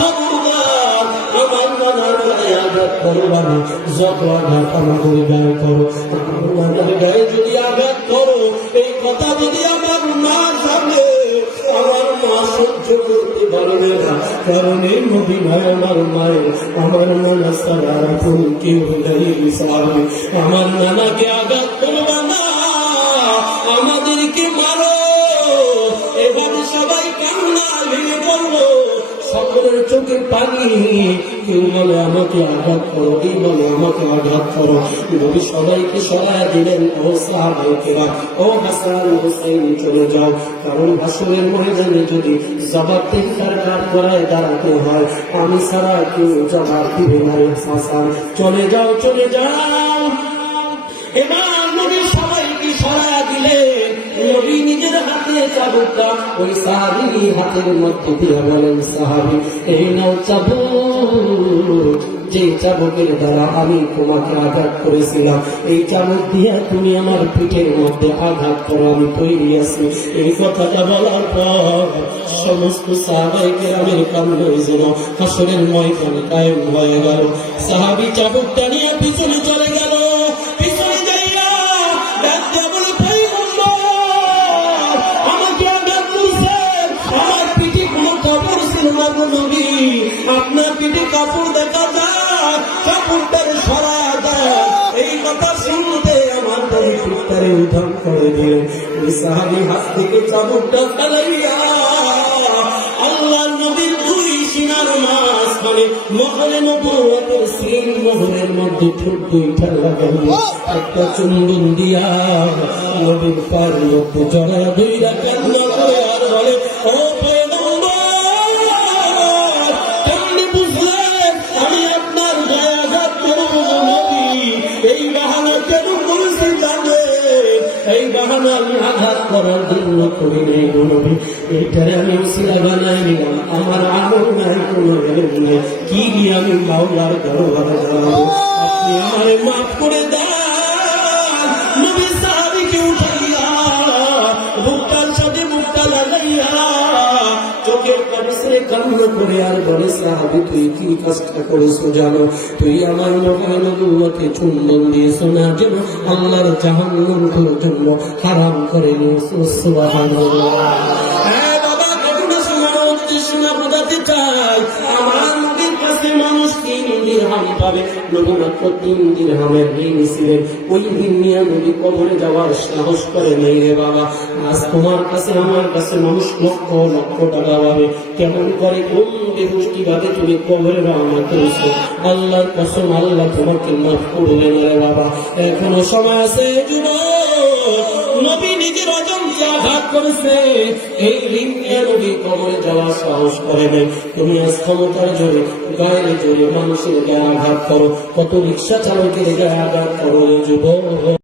খবরদার আমার নানার গায়ে আঘাত করবা না। যত আঘাত আমাদের গায়ে করো, নানার গায়ে যদি আঘাত করো, এই কথা যদি আমার মা জানে, আমার মা সহ্য করতে পারবে না। কারণ এই মদিনায় আমার মায়ের, আমার নানা ছাড়া আপন কেউ নেই। আমার নানাকে আঘাত করবা না, আমাদেরকে মারো, এভাবে সবাই কান্না ভেঙে পড়বো, সকলের চোখে পানি। কেউ বলে আমাকে আঘাত করো, কেউ বলে আমাকে আঘাত করো। নবী সবাইকে সরায় দিলেন, ও সাহাবায়েরা, ও হাসান হুসাইন চলে যাও। কারণ হাসরের ময়দানে যদি জবাব দিতে করায় দাঁড়াতে হয়, আমি ছাড়া কেউ জবাব দিবে না। হাসান চলে যাও, চলে যাও। এবার নবী সবাইকে সরায় দিলেন। নবী নিজের হাতে চাবুকটা ওই সাহাবীর হাতের মধ্যে দিয়ে বলেন, সাহাবী এই নাও চাবুক, যে চাবুকের দ্বারা আমি তোমাকে আঘাত করেছিলাম, এই চাবুক দিয়ে তুমি আমার পিঠের মধ্যে আঘাত করো, আমি তৈরি আছি। এই কথাটা বলার পর সমস্ত সাহাবায়ে কেরামের কান্না যেন হাসরের ময়দানে কায়েম হয়ে গেল। সাহাবী চাবুকটা নিয়ে পিছনে চলে গেল। পিছনে যাইয়া ডাক দিয়া বলে, আমাকে আঘাত করছেন, আমার পিঠে কোনো কাপড় ছিল না গো নবী, আপনার পিঠে কাপড় দেখা যায়, কাপড়টার সরায়া দেয়। এই কথা শুনতে আমার দাড়ি পিঠটারে উধাম করে দিলেন। ওই সাহাবী হাত থেকে চাবুকটা ফেলাইয়া আল্লাহর নবীর দুই সিনার মাঝখানে মহলে নবুওয়াতের সিন মোহরের মধ্যে ঠোঁট দুইটা লাগাইল, একটা চুম্বন দিয়া নবীর পায়ের মধ্যে জড়ায়া ধইরা কান্না করে আর বলে, ও পয়গম্বর, কেমনে বুঝলেন আমি আপনার গায়ে আঘাত করব নবী? এই বাহানা কেন বলছি জানেন? এই বাহানা আমি আঘাত করার জন্য করি নাই গো নবী, এইটারে আমি উসিলা বানাই নিলাম। আমার আমল নাই, কোনো এলেম নেই, কি দিয়ে আমি মাওলার দরবারে যাবো? আপনি আমারে মাফ করে দেন। নবী সাহাবীকে উঠাইয়া বুকটার সাথে বুকটা লাগাইয়া চোখের পানি ছেড়ে কান্না করে আর বলে, সাহাবী তুই কি কাজটা করেছো জানো? তুই আমার নবুওয়াতে চুম্বন দিয়েছো না, যেন আল্লাহর জাহান্নাম তোর জন্য হারাম করে নিয়েছো। সুবহানাল্লাহ। হ্যাঁ বাবা, ঘটনা শোনার উদ্দেশ্য না বোঝাতে চাই, আমার নবীর কাছে মানুষ 3 দিরহাম পাবে। নবী মাত্র 3 দিরহামের ঋণ ছিলেন, ওই ঋণ নিয়ে নবী কবরে যাওয়ার সাহস করে নেই রে বাবা। আজ তোমার কাছে আমার কাছে মানুষ লক্ষ লক্ষ টাকা পাবে। কেমন করে, কোন বেহুষ্টি ভাবে তুমি কবরে রওনা করেছো? আল্লাহর কসম, আল্লাহ তোমাকে মাফ করবে না রে বাবা। এখনো সময় আছে যুবক। নবী নিজের অজন্তে আঘাত করেছে, এই ঋণ নিয়ে নবী কবরে যাওয়ার সাহস করে নেই। তুমি আজ ক্ষমতার জোরে, গায়ের জোরে মানুষের গায়ে আঘাত করো, কত রিক্সা চালকের গায়ে আঘাত করো যুবক।